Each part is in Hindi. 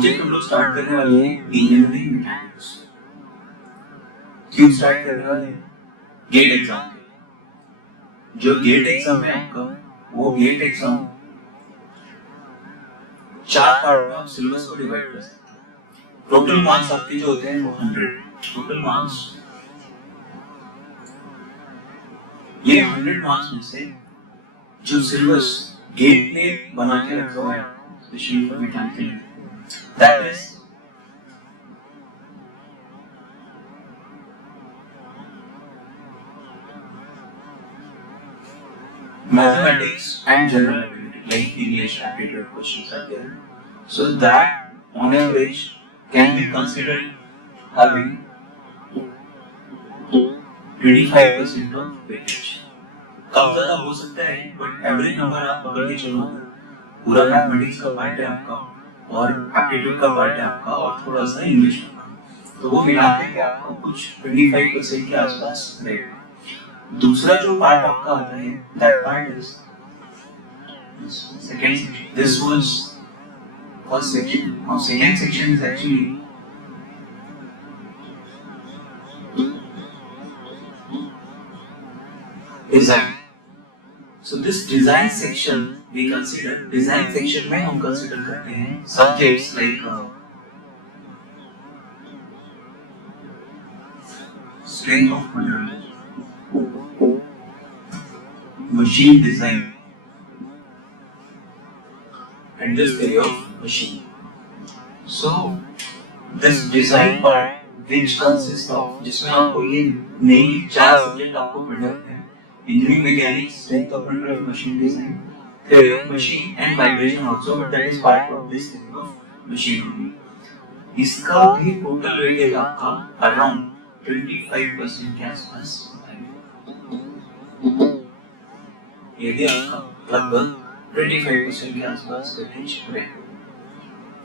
सब्जेक्ट हम लोग स्टार्ट करने वाले हैं इंजीनियरिंग मैकेनिक्स। क्यों स्टार्ट करने वाले हैं? गेट एग्जाम के। जो गेट एग्जाम है आपका, वो गेट एग्जाम 4 पार्ट में आप सिलेबस को डिवाइड कर सकते हैं। टोटल मार्क्स आपके जो होते हैं वो 100 टोटल मार्क्स। ये 100 मार्क्स में से जो सिलेबस गेट ने बना के रखा हुआ है specially for mechanical, that is mathematics and general ability, like English aptitude questions are there. So that on average can be considered having 25% of weightage. कम ज़्यादा हो सकता है, but average नंबर आप पकड़ के चलो। पूरा मैथमेटिक्स का पार्ट है आपका, और एप्टीट्यूड का पार्ट है आपका, और थोड़ा सा इंग्लिश का, तो वो मिला के आपको कुछ 25% के आसपास रहेगा। दूसरा जो पार्ट आपका आता है, that part is second section. This was first section. Now second section is actually design. So this design section we consider. Design section में हम consider करते हैं subjects like strength of material, machine design, and this area of machine. So this design part which consists of, जिसमें आपको ये नई 4 सब्जेक्ट आपको पढ़ने होते हैं, engineering mechanics, strength of material, machine design, theory of machine and vibration also, but that is part of this theory of machine only. इसका भी टोटल वेटेज आपका अराउंड 25% के आसपास आएगा। यदि आपका लगभग 25% के आसपास वेटेज रहेगा।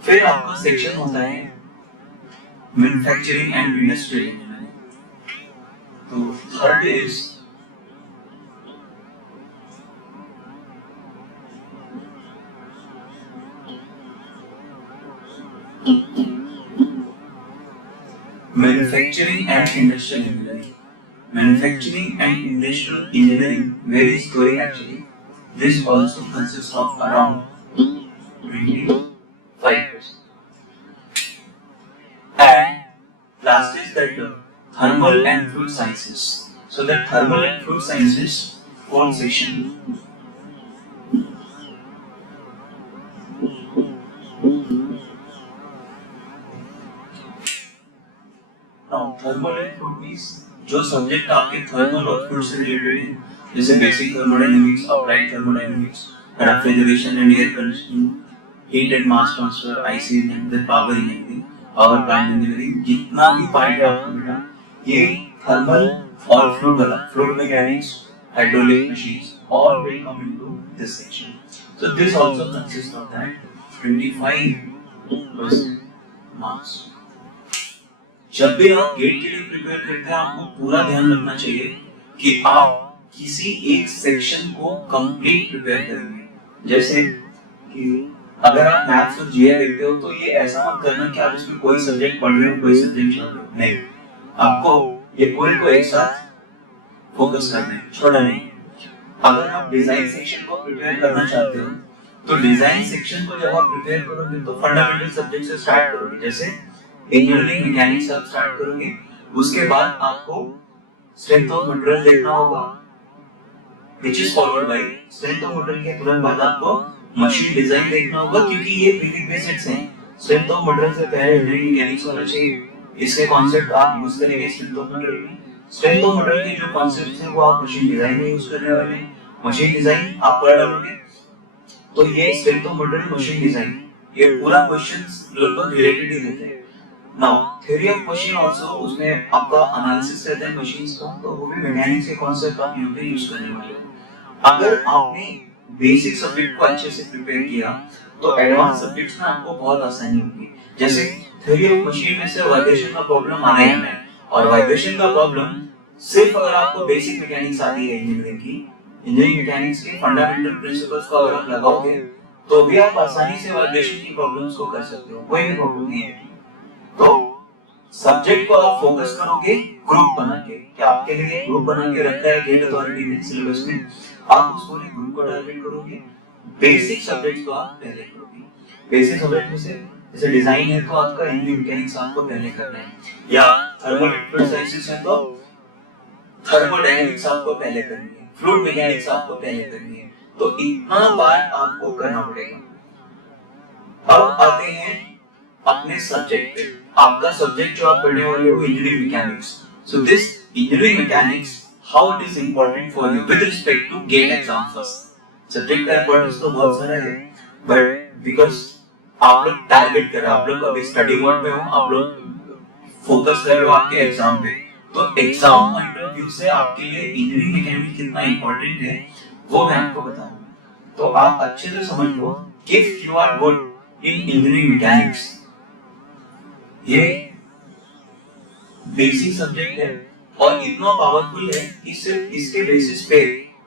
फिर आपका सेक्शन होता है मैन्युफैक्चरिंग एंड इंडस्ट्रियल इंजीनियरिंग। तो third is manufacturing and industrial engineering. Manufacturing and industrial engineering varies growing actually. This also consists of around 25%. And last is that thermal and fluid sciences. So that thermal and fluid sciences fourth section. Now thermal and fluid means जो सब्जेक्ट आपके थर्मल और फ्लूइड से रिलेटेड है, जैसे basic thermodynamics, applied thermodynamics, refrigeration and air conditioning, heat and mass transfer, IC and power engineering, power plant engineering, जितना भी पार्ट है आपका बेटा, ये थर्मल और फ्लूइड वाला, fluid mechanics, hydraulic machines, all will come into this section. So this also consists of that 25% marks. जब भी आप गेट के लिए प्रिपेयर करते हैं, आपको पूरा ध्यान रखना चाहिए कि आप किसी एक सेक्शन को कंप्लीट प्रिपेयर करेंगे। जैसे कि अगर आप मैथ्स और जीए देखते हो, तो ये ऐसा मत करना कि आप इसमें कोई सब्जेक्ट पढ़ रहे हो, कोई सब्जेक्ट छोड़ रहे हो, नहीं। आपको ये पूरे को एक साथ फोकस करना है, छोड़ना नहीं। अगर आप डिजाइन सेक्शन को प्रिपेयर करना चाहते हो, तो डिजाइन सेक्शन को जब आप प्रिपेयर करोगे तो फंडामेंटल सब्जेक्ट से स्टार्ट करोगे। जैसे इंजीनियरिंग मैकेनिक्स आप स्टार्ट करोगे, उसके बाद आपको स्ट्रेंथ ऑफ मटेरियल देखना होगा, which is followed by strength of material के तुरंत बाद आपको मशीन डिजाइन देखना होगा, क्योंकि ये प्रीरिक्विजिट्स हैं। स्ट्रेंथ ऑफ मटेरियल से पहले इंजीनियरिंग मैकेनिक्स होना चाहिए, इसके कॉन्सेप्ट आप यूज करेंगे स्ट्रेंथ ऑफ मटेरियल में। स्ट्रेंथ ऑफ मटेरियल के जो कॉन्सेप्ट्स हैं वो आप मशीन डिजाइन में यूज करने वाले हैं। मशीन डिजाइन आप पढ़ लोगे, तो ये strength of material, machine design, ये पूरा क्वेश्चंस लगभग रिलेटेड ही रहते हैं। Now theory of machine also, उसमें आपका एनालिसिस रहता है मशीन्स का, तो वो भी मैकेनिक्स के कॉन्सेप्ट आप यहां पे यूज करने वाले हो। अगर आपने बेसिक सब्जेक्ट को अच्छे से प्रिपेयर किया, तो एडवांस सब्जेक्ट्स में आपको बहुत आसानी होगी। जैसे थ्योरी ऑफ मशीन में से वाइब्रेशन का प्रॉब्लम आना है, और वाइब्रेशन का प्रॉब्लम सिर्फ अगर आपको बेसिक मैकेनिक्स आती है इंजीनियरिंग की, इंजीनियरिंग मैकेनिक्स के फंडामेंटल प्रिंसिपल्स को अगर आप लगाओगे, तो भी आप आसानी से वाइब्रेशन की प्रॉब्लम्स को कर सकते हो, कोई भी प्रॉब्लम नहीं है। तो सब्जेक्ट को आप फोकस करोगे ग्रुप बना के, क्या आपके लिए ग्रुप बना के रखा है गेट अथॉरिटी ने सिलेबस में, आप उसको ग्रुप को टारगेट करोगे। बेसिक सब्जेक्ट को आप पहले करोगे। बेसिक सब्जेक्ट में से जैसे डिजाइन है तो आपका इंजीनियरिंग मैकेनिक्स आपको पहले करना है, या थर्मोइलेक्ट्रिक साइंसेस है तो थर्मोडायनामिक्स आपको पहले करनी है, फ्लूइड मैकेनिक्स आपको पहले करनी है। तो इतना बार आपको करना पड़ेगा। अब आते हैं अपने सब्जेक्ट पे। आपका सब्जेक्ट जो आप पढ़ने वाले हो engineering mechanics. So this engineering mechanics how it is important for you with respect to GATE exam first. Subject का इंपॉर्टेंस तो बहुत सारा है, बट बिकॉज़ आप लोग टारगेट कर रहे हो, आप लोग अभी स्टडी मोड में हो, आप लोग फोकस कर रहे हो आपके एग्जाम पे, तो एग्जाम पॉइंट ऑफ व्यू से आपके लिए इंजीनियरिंग मैकेनिक्स कितना इंपॉर्टेंट है वो मैं आपको बताऊंगा। तो आप अच्छे से समझ लो कि if you are good in engineering mechanics, ये बेसिक सब्जेक्ट है और इतना पावरफुल है कि सिर्फ इसके बेसिस पे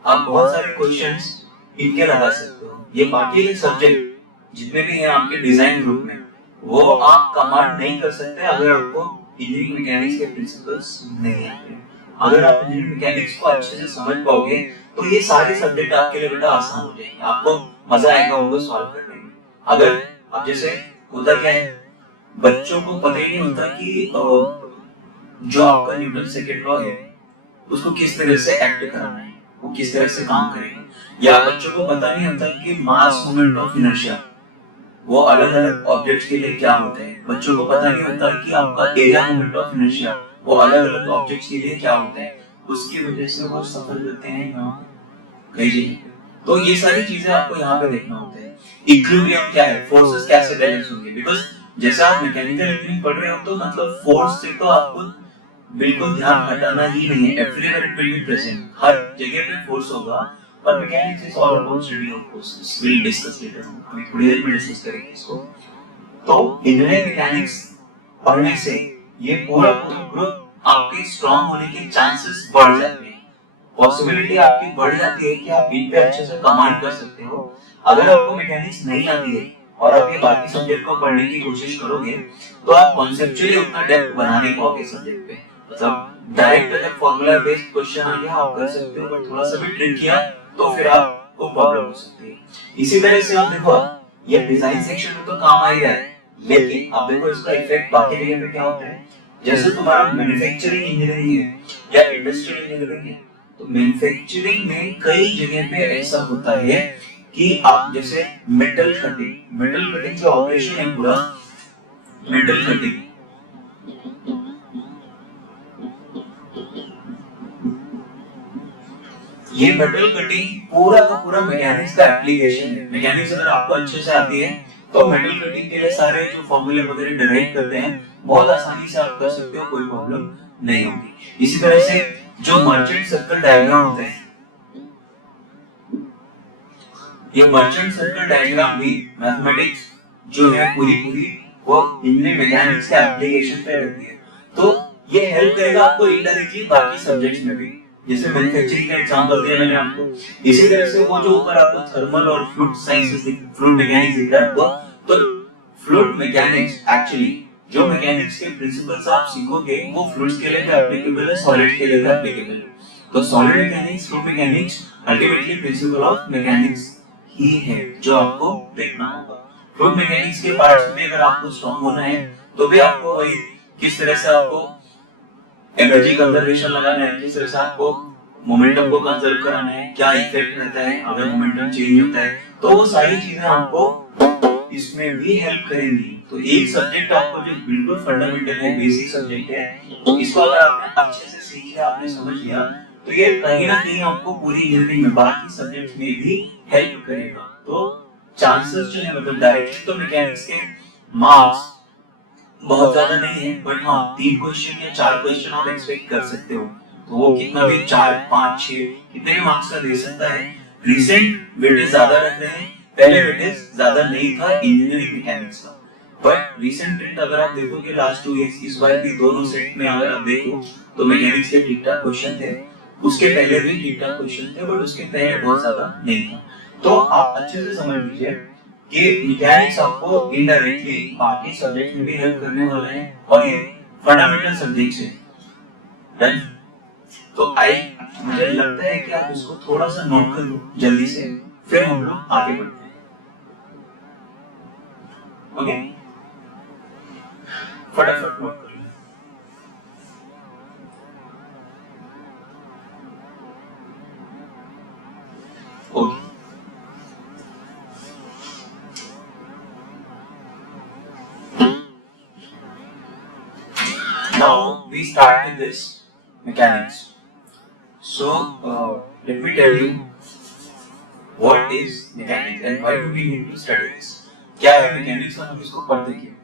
आप बहुत सारे क्वेश्चंस इनके लगा सकते हो। ये बाकी के सब्जेक्ट जितने भी हैं आपके डिजाइन ग्रुप में, वो आप कमांड नहीं कर सकते अगर आपको इंजीनियरिंग मैकेनिक्स के प्रिंसिपल्स नहीं आते। अगर आप इंजीनियरिंग मैकेनिक्स को अच्छे से समझ पाओगे तो ये सारे सब्जेक्ट आपके लिए बेटा आसान हो जाएंगे, आपको मजा आएगा उनको सॉल्व करने में। अगर अब जैसे होता क्या है, बच्चों को पता ही नहीं होता कि जो आपका न्यूटन सेकंड लॉ है उसको किस तरह से एक्ट कराना है, वो किस तरह से काम करेगा, या बच्चों को पता नहीं होता कि मास मोमेंट ऑफ इनर्शिया वो अलग अलग ऑब्जेक्ट्स के लिए क्या होता है। बच्चों को पता नहीं होता कि आपका एरिया मोमेंट ऑफ इनर्शिया वो अलग अलग ऑब्जेक्ट्स के लिए क्या होता है, उसकी वजह से वो सफर करते हैं यहाँ कई जगह। तो ये सारी चीजें आपको यहाँ पे देखना होता है। इक्विलिब्रियम क्या है, फोर्सेस कैसे बैलेंस होंगे, बिकॉज़ जैसे आप मैकेनिकल इंजीनियरिंग पढ़ रहे हो तो मतलब फोर्स से तो आपको बिल्कुल ध्यान हटाना ही नहीं है, everywhere it will be present, हर जगह पे फोर्स होगा। पर mechanics is all about study of forces, will discuss later, अभी थोड़ी देर में डिस्कस करेंगे इसको। तो इंजीनियरिंग मैकेनिक्स पढ़ने से ये पूरा ग्रुप आपके स्ट्रांग होने के चांसेस बढ़ जाते हैं, पॉसिबिलिटी आपकी बढ़ जाती है कि आप इन पे अच्छे से कमांड कर सकते हो। अगर आपको मैकेनिक्स नहीं आती है और आप ये बाकी सब्जेक्ट को पढ़ने की कोशिश करोगे तो आप कॉन्सेप्चुअली उतना डेप्थ बना नहीं पाओगे सब्जेक्ट पे। मतलब डायरेक्ट अगर फार्मूला बेस्ड क्वेश्चन आ गया आप कर सकते हो, बट थोड़ा सा भी ट्रिक किया तो फिर आपको प्रॉब्लम हो सकती है। इसी तरह से आप देखो ये डिजाइन सेक्शन में तो काम आ ही रहा है, लेकिन आप देखो इसका इफेक्ट बाकी जगह पे क्या होता है। जैसे तुम्हारा मैन्युफैक्चरिंग इंजीनियरिंग है या इंडस्ट्रियल इंजीनियरिंग है, तो मैन्युफैक्चरिंग में कई जगह पे ऐसा होता है कि आप जैसे मेटल कटिंग जो ऑपरेशन है पूरा मेटल कटिंग, ये मेटल कटिंग पूरा का पूरा मैकेनिक्स का एप्लीकेशन है। मैकेनिक्स अगर आपको अच्छे से आती है तो मेटल कटिंग के लिए सारे जो फॉर्मूले वगैरह डिराइव करते हैं बहुत आसानी से आप कर सकते हो, कोई प्रॉब्लम नहीं होगी। इसी तरह से जो मर्चेंट सर्कल डायग्राम होते हैं, ये मर्चेंट सर्कल डायग्राम भी मैथमेटिक्स जो है पूरी वो इंजीनियरिंग मैकेनिक्स के एप्लीकेशन पे रहती है। तो ये हेल्प करेगा आपको इनडायरेक्टली बाकी सब्जेक्ट्स में भी। जैसे मैन्युफैक्चरिंग का एग्जांपल दिया मैंने आपको, इसी तरह से वो जो ऊपर आपको थर्मल और फ्लूइड साइंसेस फ्लूइड मैकेनिक्स दिख रहा है वो, तो फ्लूइड मैकेनिक्स एक्चुअली जो मैकेनिक्स के प्रिंसिपल्स आप सीखोगे वो फ्लूइड्स के लिए भी एप्लीकेबल है, सॉलिड के लिए भी एप्लीकेबल है। तो solid mechanics fluid mechanics ultimately principle of mechanics ही है जो आपको देखना होगा। फ्लूइड मैकेनिक्स के पार्ट्स में अगर आपको स्ट्रांग होना है तो भी आपको वही किस तरह से आपको एनर्जी कंजर्वेशन लगाना है, किस तरह से आपको मोमेंटम को कंजर्व कराना है, क्या इफेक्ट रहता है अगर मोमेंटम चेंज होता है, तो वो सारी चीजें आपको इसमें भी हेल्प करेंगी। तो एक सब्जेक्ट आपको जो बिल्कुल फंडामेंटल है, बेसिक सब्जेक्ट है, तो इसको अगर आपने अच्छे से सीख लिया, आपने समझ लिया, तो ये कहीं ना कहीं आपको पूरी इंजीनियरिंग में बाकी सब्जेक्ट्स में भी हेल्प करेगा। तो चांसेस जो है मतलब डायरेक्टली तो मैकेनिक्स के मार्क्स बहुत ज्यादा नहीं है, बट हाँ 3 क्वेश्चन या 4 क्वेश्चन आप एक्सपेक्ट कर सकते हो। तो वो कितना भी 4, 5, 6 कितने भी मार्क्स का दे सकता है। रिसेंट वेटेज ज्यादा रख रहे हैं, पहले वेटेज ज्यादा नहीं था इंजीनियरिंग मैकेनिक्स का, बट रिसेंट ट्रेंड अगर आप देखोगे लास्ट 2 इयर्स इस बार भी दोनों सेट में अगर आप देखो तो मैकेनिक्स के ठीक ठाक क्वेश्चन थे, उसके पहले भी ठीक ठाक क्वेश्चन थे, बट उसके पहले बहुत ज्यादा नहीं था। तो आप अच्छे से समझ लीजिए कि मैकेनिक्स आपको इनडायरेक्टली बाकी सब्जेक्ट में भी हेल्प करने वाला है और ये फंडामेंटल सब्जेक्ट्स है, राइट? तो मुझे लगता है कि आप इसको थोड़ा सा नोट कर लो जल्दी से, फिर हम लोग आगे बढ़ते हैं। ओके, फटाफट नोट कर लो। Okay, now we start with this mechanics. So let me tell you what is mechanics and why do we need to study this. क्या है mechanics और हम इसको पढ़ते क्यों?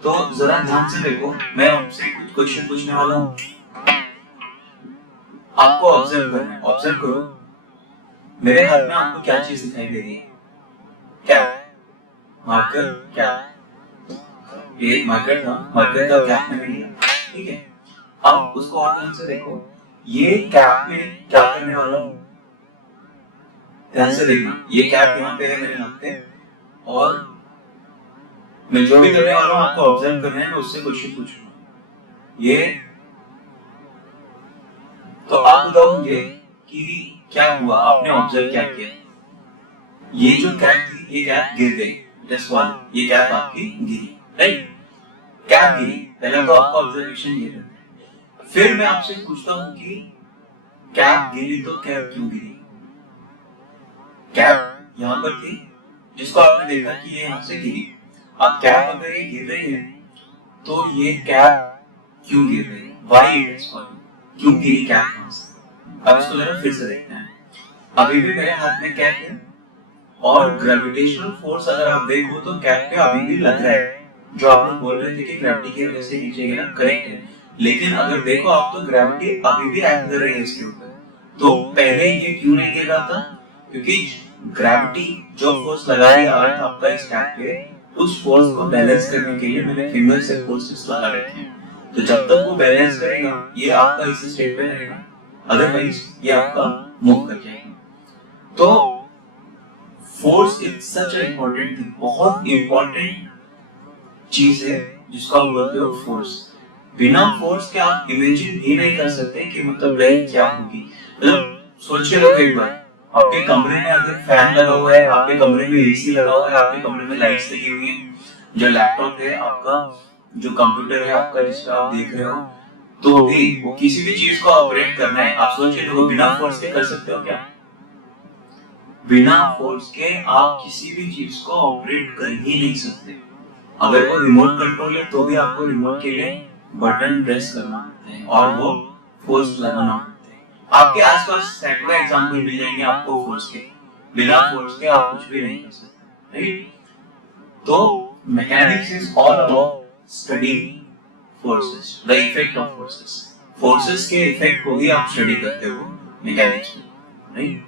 तो जरा ध्यान से देखो, मैं आपसे कुछ क्वेश्चन पूछने वाला हूँ, आपको ऑब्जर्व करना है। ऑब्जर्व करो, मेरे हाथ में आपको क्या चीज दिखाई दे रही है? क्या? मार्कर? क्या? ये मार्कर था, मार्कर का कैप मैंने लिया, ठीक है? अब उसको और ध्यान से देखो, ये कैप में क्या करने वाला हूँ? ध्यान से देखना, ये कैप यहाँ पे है मेरे हाथ पे, और मैं जो भी करने वाला हूँ आपको ऑब्जर्व करना है, मैं उससे क्वेश्चन पूछूंगा। ये तो आप बताओ मुझे कि क्या हुआ, आपने ऑब्जर्व क्या किया? ये जो कैप थी, ये कैप गिर गई, जस्ट वन, ये कैप आपकी गिरी, राइट? कैप गिरी, पहले तो आपका ऑब्जर्वेशन ये था। फिर मैं आपसे पूछता हूँ कि कैप गिरी तो कैप क्यों गिरी? कैप यहाँ पर थी, जिसको आपने देखा कि ये यहाँ से गिरी। अब कैप अगर ये गिर रही है तो ये कैप क्यों गिर रही है? Why it is falling? क्यों गिरी कैप यहाँ से? अब इसको जरा फिर से देखना है। अभी भी मेरे हाथ में कैप है और ग्रेविटेशनल फोर्स अगर आप देखो तो कैप पे अभी भी लग रहा है। जो आप लोग बोल रहे थे कि ग्रेविटी की वजह से नीचे गिरा, करेक्ट है, लेकिन अगर देखो आप तो ग्रेविटी अभी भी एक्ट कर रही है इसके ऊपर। तो पहले ये क्यों नहीं गिर रहा था? क्योंकि ग्रेविटी जो फोर्स लगा रही है आपका इस कैप पे, उस फोर्स को बैलेंस करने के लिए मैंने फिंगर से फोर्सेस लगा रखे हैं। तो जब तक वो बैलेंस करेगा ये आपका इस स्टेट पे रहेगा, अदरवाइज ये आपका मूव कर जाएगा। तो force is such a important thing, बहुत इम्पोर्टेंट चीज है जिसको आप बोलते हो फोर्स। बिना फोर्स के आप इमेजिन भी नहीं कर सकते कि मतलब लाइफ क्या होगी। मतलब सोच के देखो एक बार, आपके कमरे में अगर फैन लगा हुआ है, आपके कमरे में एसी लगा हुआ है, आपके कमरे में लाइट्स लगी हुई हैं, जो लैपटॉप है आपका, जो कंप्यूटर है आपका जिसका आप देख रहे हो, तो भी वो किसी भी चीज को ऑपरेट करना है, आप सोच के देखो बिना फोर्स के कर सकते हो क्या? बिना फोर्स के आप किसी भी चीज को ऑपरेट कर ही नहीं सकते। अगर वो रिमोट कंट्रोल है तो भी आपको रिमोट के लिए बटन प्रेस करना होता है और वो फोर्स लगाना होता है। आपके आसपास सैकड़ों एग्जांपल मिल जाएंगे आपको फोर्स के। बिना फोर्स के आप कुछ भी नहीं कर सकते, राइट? तो mechanics is all about studying forces, the effect of forces. Forces के इफेक्ट को ही आप स्टडी करते हो मैकेनिक्स में, राइट?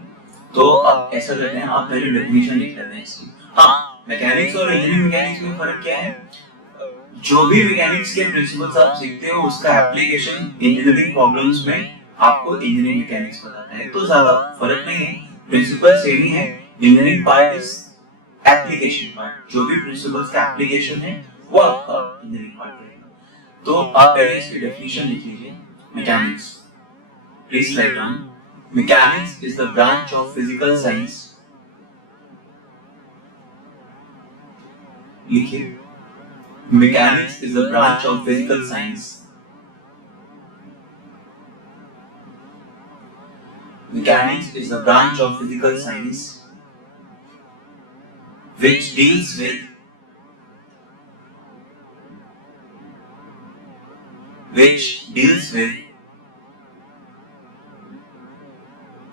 तो अब ऐसा करते हैं, आप पहले डेफिनेशन लिख लेते हैं इसकी। हाँ, मैकेनिक्स और इंजीनियरिंग मैकेनिक्स में फर्क क्या है? जो भी मैकेनिक्स के प्रिंसिपल्स आप सीखते हो उसका एप्लीकेशन इंजीनियरिंग प्रॉब्लम्स में आपको इंजीनियरिंग मैकेनिक्स बताता है। तो ज्यादा फर्क नहीं है, प्रिंसिपल सेम ही है। Engineering part is application part, जो भी प्रिंसिपल्स का एप्लीकेशन है वो आपका इंजीनियरिंग पार्ट रहेगा। तो आप पहले इसकी डेफिनेशन लिख लीजिए। Mechanics, please write down. Mechanics is the branch of physical science. लिखिए, mechanics is the branch of physical science. Mechanics is the branch of physical science which deals with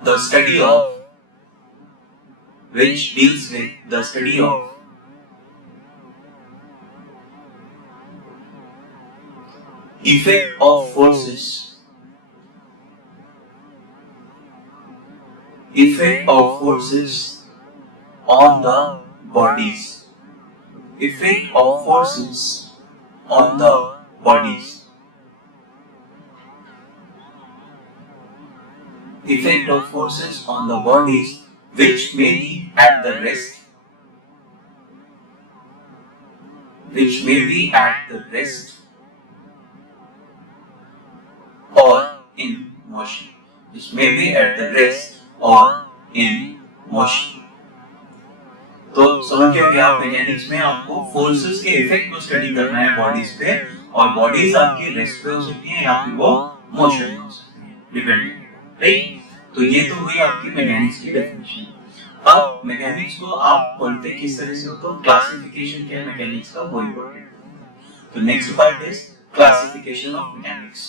the study of effect of forces on the bodies. Effect of forces on the bodies. Effect of forces on the bodies which may be at the rest which may be at the rest or in motion, which may be at the rest or in motion. तो समझ गए कि आप मैकेनिक्स में आपको फोर्सेस के इफेक्ट को स्टडी करना है बॉडीज पे, और बॉडीज आपकी रेस्ट पे हो सकती है या फिर वो मोशन में हो सकती है, डिपेंड, राइट। तो ये तो हुई आपकी मैकेनिक्स की डेफिनेशन। अब मैकेनिक्स को आप पढ़ते किस तरह से हो, तो क्लासिफिकेशन क्या है मैकेनिक्स का वो इंपॉर्टेंट है। तो next part is classification of mechanics.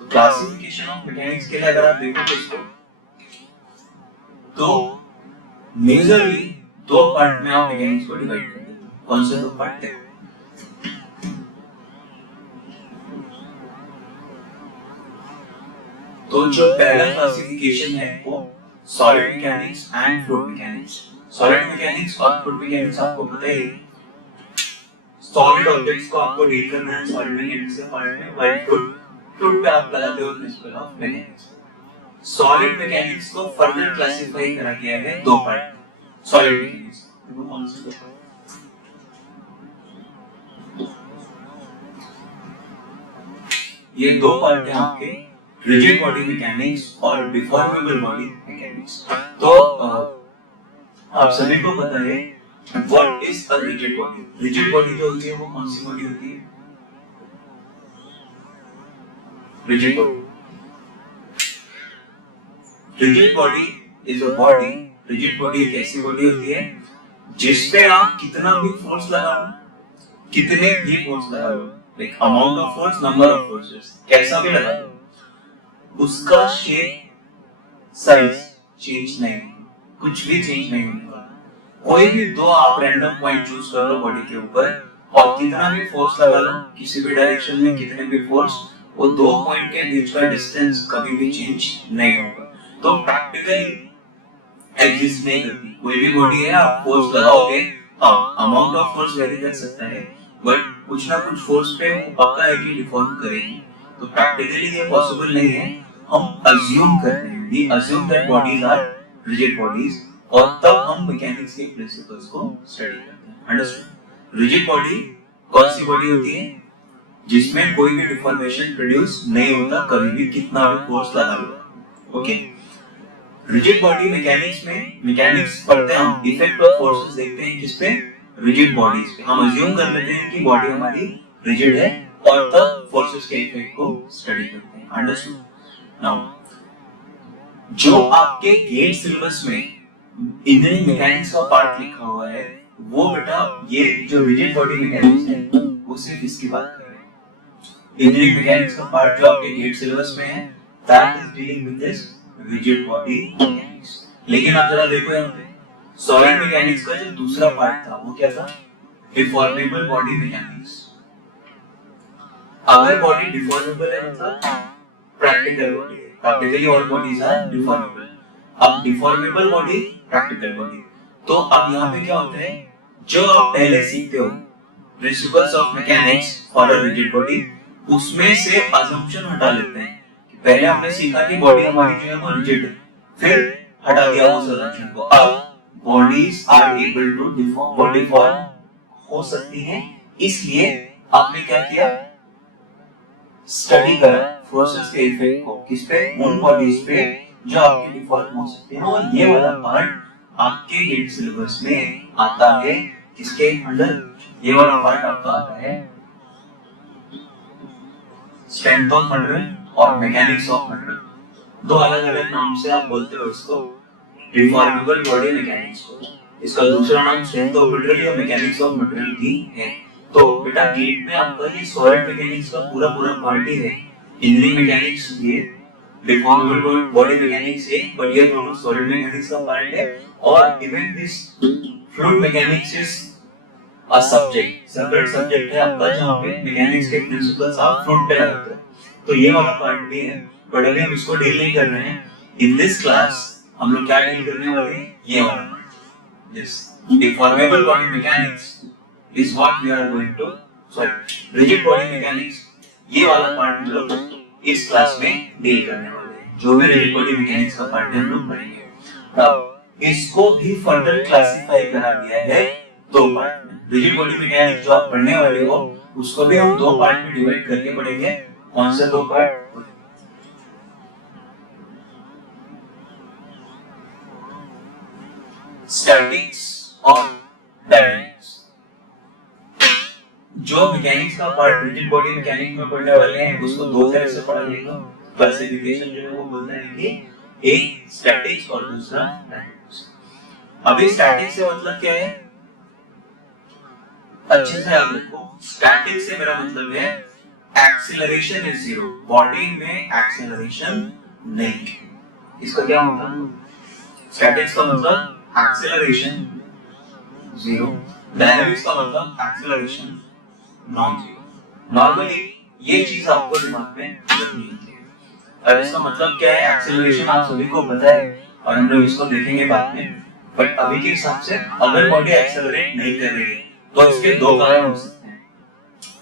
तो क्लासिफिकेशन ऑफ मैकेनिक्स के लिए अगर आप देखो तो इसको तो मेजरली दो पार्ट में आप मैकेनिक्स को डिवाइड कर देते हो। कौन से दो पार्ट है? तो जो पहला क्लासिफिकेशन है वो solid mechanics and fluid mechanics. Solid mechanics और फ्लूइड मैकेनिक्स आपको पता है, सॉलिड ऑब्जेक्ट्स को आपको डील करना है सॉलिड मैकेनिक्स के पार्ट में, व्हाइल फ्लूइड पे आप लगाते हो principal of mechanics. Solid mechanics को फर्दर क्लासिफाई करा गया है दो पार्ट में। सॉलिड मैकेनिक्स वो कौन से दो पार्ट? ये दो पार्ट हैं आपके, रिजिड बॉडी मैकेनिक्स और डिफॉर्मेबल बॉडी मैकेनिक्स। तो आप सभी को पता है what is a rigid body. Rigid body जो होती है वो कौन सी बॉडी होती है? Rigid body, rigid body is a body, rigid body एक ऐसी बॉडी होती है जिसपे आप कितना भी फोर्स लगा लो, कितने भी फोर्स लगा लो, like amount of force, number of forces, कैसा भी लगा लो, उसका शेप, साइज चेंज नहीं, कुछ भी चेंज नहीं होने वाला। कोई भी दो आप रैंडम पॉइंट चूज कर लो बॉडी के ऊपर और कितना भी फोर्स लगा लो किसी भी डायरेक्शन में, कितने भी फोर्स, वो दो पॉइंट के बीच का डिस्टेंस कभी भी चेंज नहीं होगा। तो प्रैक्टिकली एग्जिस्ट नहीं करती। कोई भी बॉडी है, आप फोर्स लगाओगे, अमाउंट ऑफ फोर्स वेरी कर सकता है, बट कुछ ना कुछ फोर्स पे वो पक्का है कि डिफॉर्म करेगी। तो प्रैक्टिकली ये पॉसिबल नहीं है, हम अज्यूम कर रहे हैं, we assume that bodies are rigid bodies, और तब हम मैकेनिक्स के प्रिंसिपल्स को स्टडी करते हैं। अंडरस्टैंड? रिजिड बॉडी कौन सी बॉडी होती है? जिसमें कोई भी डिफॉर्मेशन प्रोड्यूस नहीं होता कभी भी, कितना भी फोर्स लगा लो। ओके, रिजिड बॉडी मैकेनिक्स में, मैकेनिक्स पढ़ते हैं हम, इफेक्ट ऑफ फोर्सेस देखते हैं किस पे? रिजिड बॉडीज पे। हम अज्यूम कर लेते हैं कि बॉडी हमारी रिजिड है और तब फोर्सेस के इफेक्ट को स्टडी करते हैं। अंडरस्टूड? नाउ जो आपके गेट सिलेबस में इंजीनियरिंग मैकेनिक्स का पार्ट लिखा हुआ है वो बेटा ये जो रिजिड बॉडी मैकेनिक्स है वो सिर्फ इसकी बात कर रहे हैं। इंजीनियरिंग मैकेनिक्स का पार्ट जो आपके गेट सिलेबस में है that is dealing with this rigid body mechanics. लेकिन आप जरा देखो यहाँ पे सॉलिड मैकेनिक्स का जो दूसरा पार्ट था वो क्या था? Deformable body mechanics. अगर बॉडी डिफॉर्मेबल है मतलब प्रैक्टिकल बॉडी है, practically all bodies are deformable. अब डिफॉर्मेबल बॉडी, प्रैक्टिकल बॉडी, तो अब यहाँ पे क्या होता है, जो आप पहले सीखते हो principles of mechanics for a rigid body, उसमें से असम्पशन हटा लेते हैं। पहले हमने सीखा कि बॉडी हमारी जो है वो रिजिड है, फिर हटा दिया उस असम्पशन को। अब bodies are able to deform हो सकती हैं, इसलिए आपने क्या किया? स्टडी करा फोर्सेस के इफेक्ट को किस पे? उन बॉडीज पे जो आपके डिफॉर्म हो सकते हैं। और ये वाला पार्ट आपके गेट सिलेबस में आता है किसके अंडर? ये वाला पार्ट आपका आता है स्ट्रेंथ ऑफ मटेरियल और मैकेनिक्स ऑफ मटेरियल। दो अलग अलग नाम से आप बोलते हो इसको, डिफॉर्मेबल बॉडी मैकेनिक्स को। इसका दूसरा नाम स्ट्रेंथ ऑफ मटेरियल या मैकेनिक्स ऑफ मटेरियल भी है। तो बेटा गेट में आपका ये सॉलिड मैकेनिक्स का पूरा पार्ट ही है। इंजीनियरिंग मैकेनिक्स ये, डिफॉर्मेबल बॉडी मैकेनिक्स एक, पर ये दोनों सॉलिड मैकेनिक्स का पार्ट है। और even this fluid mechanics is a subject, separate subject है आपका, जहां पे मैकेनिक्स के प्रिंसिपल्स आप फ्लूइड पे लगाते हो। तो ये वाला पार्ट भी है, बट अभी हम इसको डील नहीं कर रहे हैं। इन दिस क्लास हम लोग क्या डील करने वाले हैं? ये वाला part, this deformable body mechanics is what we are going to, sorry, rigid body mechanics, ये वाला पार्ट हम लोग इस क्लास में डील करने वाले हैं। जो भी rigid body mechanics का पार्ट हम लोग पढ़ेंगे। अब इसको भी फर्दर क्लासिफाई करा गया है दो पार्ट में। रिजिड बॉडी मैकेनिक्स जो आप पढ़ने वाले हो उसको भी हम दो पार्ट में डिवाइड करके पढ़ेंगे। कौन से दो पार्ट? स्टैटिक्स और डायनेमिक्स। जो मैकेनिक्स का पार्ट रिजिड बॉडी मैकेनिक्स में पढ़ने वाले हैं उसको दो तरह से पढ़ा जाएगा। क्लासिफिकेशन जो है वो बोलता है कि एक स्टैटिक्स और दूसरा डायनेमिक्स। अभी स्टैटिक्स से मतलब क्या है, अच्छे से याद रखो। स्टैटिक से मेरा मतलब है एक्सीलरेशन इज जीरो, बॉडी में एक्सीलरेशन नहीं। इसका क्या मतलब? स्टैटिक्स का मतलब एक्सीलरेशन जीरो, डायनेमिक्स का मतलब एक्सीलरेशन नॉन जीरो। नॉर्मली ये चीज आपको दिमाग में रखनी है। अब इसका मतलब क्या है? एक्सीलरेशन आप सभी को पता है और हम लोग इसको देखेंगे बाद में। बट अभी के हिसाब से अगर बॉडी एक्सेलरेट नहीं कर रही है तो इसके दो कारण हो सकते हैं।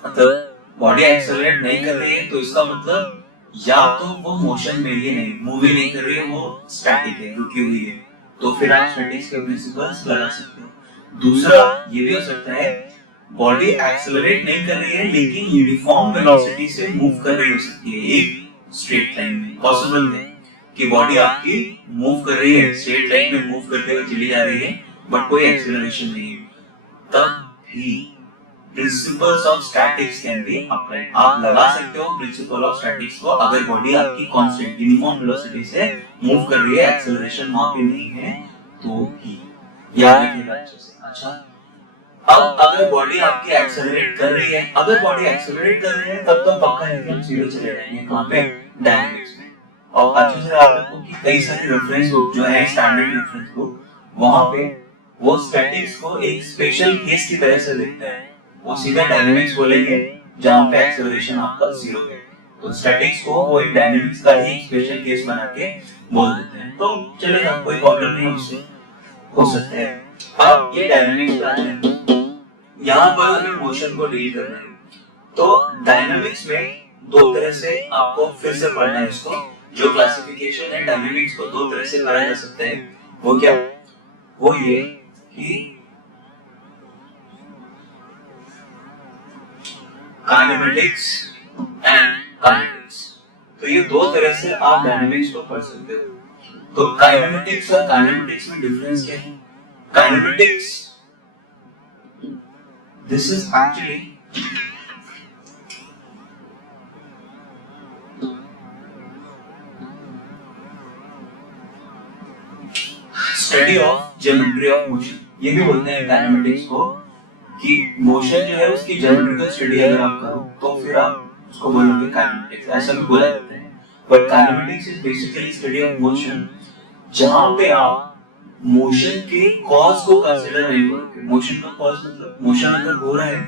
मतलब बॉडी एक्सेलरेट नहीं कर रही है तो इसका मतलब या तो वो मोशन में ही नहीं, मूवी नहीं कर रही है, वो स्टैटिक है, रुकी हुई है, तो फिर आप स्टैटिक्स के प्रिंसिपल्स लगा सकते हो। दूसरा ये भी हो सकता है बॉडी एक्सेलरेट नहीं कर रही है लेकिन यूनिफॉर्म वेलोसिटी से मूव कर रही हो सकती है एक स्ट्रेट लाइन में। पॉसिबल है कि बॉडी आपकी मूव कर रही है, स्ट्रेट लाइन में मूव करते हुए चली जा रही है बट कोई एक्सेलरेशन नहीं है, तब भी principles of statics can be applied. आप लगा सकते हो प्रिंसिपल ऑफ स्टैटिक्स को अगर बॉडी आपकी कांस्टेंट यूनिफॉर्म वेलोसिटी से मूव कर रही है, एक्सेलरेशन वहां पे नहीं है तो ही। याद रखिएगा अच्छे से। अच्छा, अब अगर बॉडी आपकी एक्सेलरेट कर रही है, अगर बॉडी एक्सेलरेट कर रही है तब तो पक्का है कि हम जीरो चले जाएंगे। कहां पे? डायनेमिक्स में। और अच्छे से याद रखो कि कई सारे रेफरेंस बुक जो है स्टैंडर्ड रेफरेंस बुक, वहां पे वो स्टैटिक्स को एक स्पेशल केस की तरह से देखता है। वो सीधा डायनेमिक्स बोलेंगे जहां पे एक्सेलरेशन आपका जीरो है, तो स्टैटिक्स को वो एक डायनेमिक्स का ही स्पेशल केस बना के बोल देते हैं। तो चलेगा, कोई प्रॉब्लम नहीं उससे, हो सकता है। अब ये डायनेमिक्स का है, यहाँ पर हमें मोशन को डील करना है। तो डायनेमिक्स में दो तरह से आपको फिर से पढ़ना है इसको। जो क्लासिफिकेशन है डायनेमिक्स को दो तरह से करा जा सकता है। वो क्या? वो ये कि काइनेमेटिक्स एंड काइनेटिक्स। तो ये दो तरह से आप डायनेमिक्स को पढ़ सकते हो। तो काइनेमेटिक्स और काइनेमेटिक्स में डिफरेंस क्या है? Kinematics, this is actually study of geometry of motion। ये भी बोलते हैं काइनेमेटिक्स को कि मोशन जो है उसकी ज्योमेट्रिकल स्टडी अगर आप करो तो फिर आप उसको बोलोगे काइनेमेटिक्स, ऐसा भी बोला जाता है। But kinematics is basically study of motion जहां पे आप मोशन के कॉज को कंसीडर नहीं करोगे। मोशन का कॉज मतलब मोशन अगर हो रहा है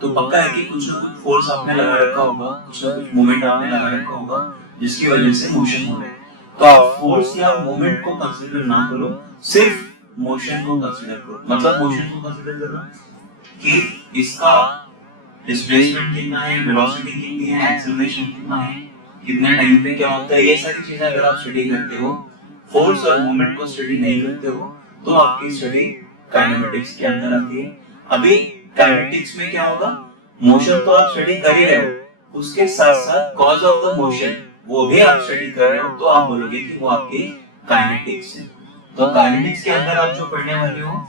तो पक्का है कि कुछ ना कुछ फोर्स आपने लगा रखा होगा, कुछ ना कुछ मोमेंट आपने लगा रखा होगा जिसकी वजह से मोशन हो रहा है। तो आप फोर्स या मोमेंट को कंसीडर ना करो, सिर्फ मोशन को कंसीडर करो। मतलब मोशन को कंसीडर करना कि इसका डिस्प्लेसमेंट कितना है, वेलोसिटी कितनी है, एक्सेलरेशन कितना है, कितने टाइम पे क्या होता है, ये सारी चीजें अगर आप स्टडी करते हो, फोर्स और मोमेंट को स्टडी नहीं करते हो, तो आपकी स्टडी काइनेमेटिक्स के अंदर आती है। अभी काइनेटिक्स में क्या होगा? मोशन तो आप स्टडी कर ही रहे हो, उसके साथ साथ कॉज ऑफ द मोशन वो भी आप स्टडी कर रहे हो, तो आप बोलोगे कि वो आपकी काइनेटिक्स है। तो काइनेटिक्स के अंदर आप जो पढ़ने वाले हो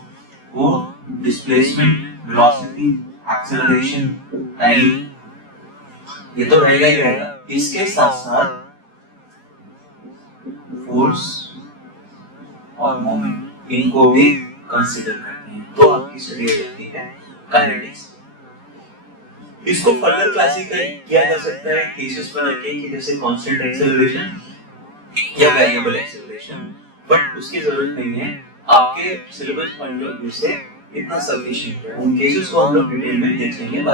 वो डिस्प्लेसमेंट, वेलोसिटी, एक्सेलरेशन, टाइम, ये तो रहेगा ही रहेगा। इसके साथ साथ फोर्स और मोमेंट, इनको भी कंसीडर करते हैं, तो आपकी स्टडी हो जाती है काइनेटिक्स। इसको फर्दर क्लासिफाई किया जा सकता है केसेस बना के कि जैसे कांस्टेंट एक्सेलरेशन या वेरिएबल एक्सेलरेशन, बट उसकी जरूरत नहीं है। आपके सिलेबस पॉइंट ऑफ व्यू से इतना सफिशिएंट है। उन केसेस को हम लोग डिटेल में देखेंगे बाद में।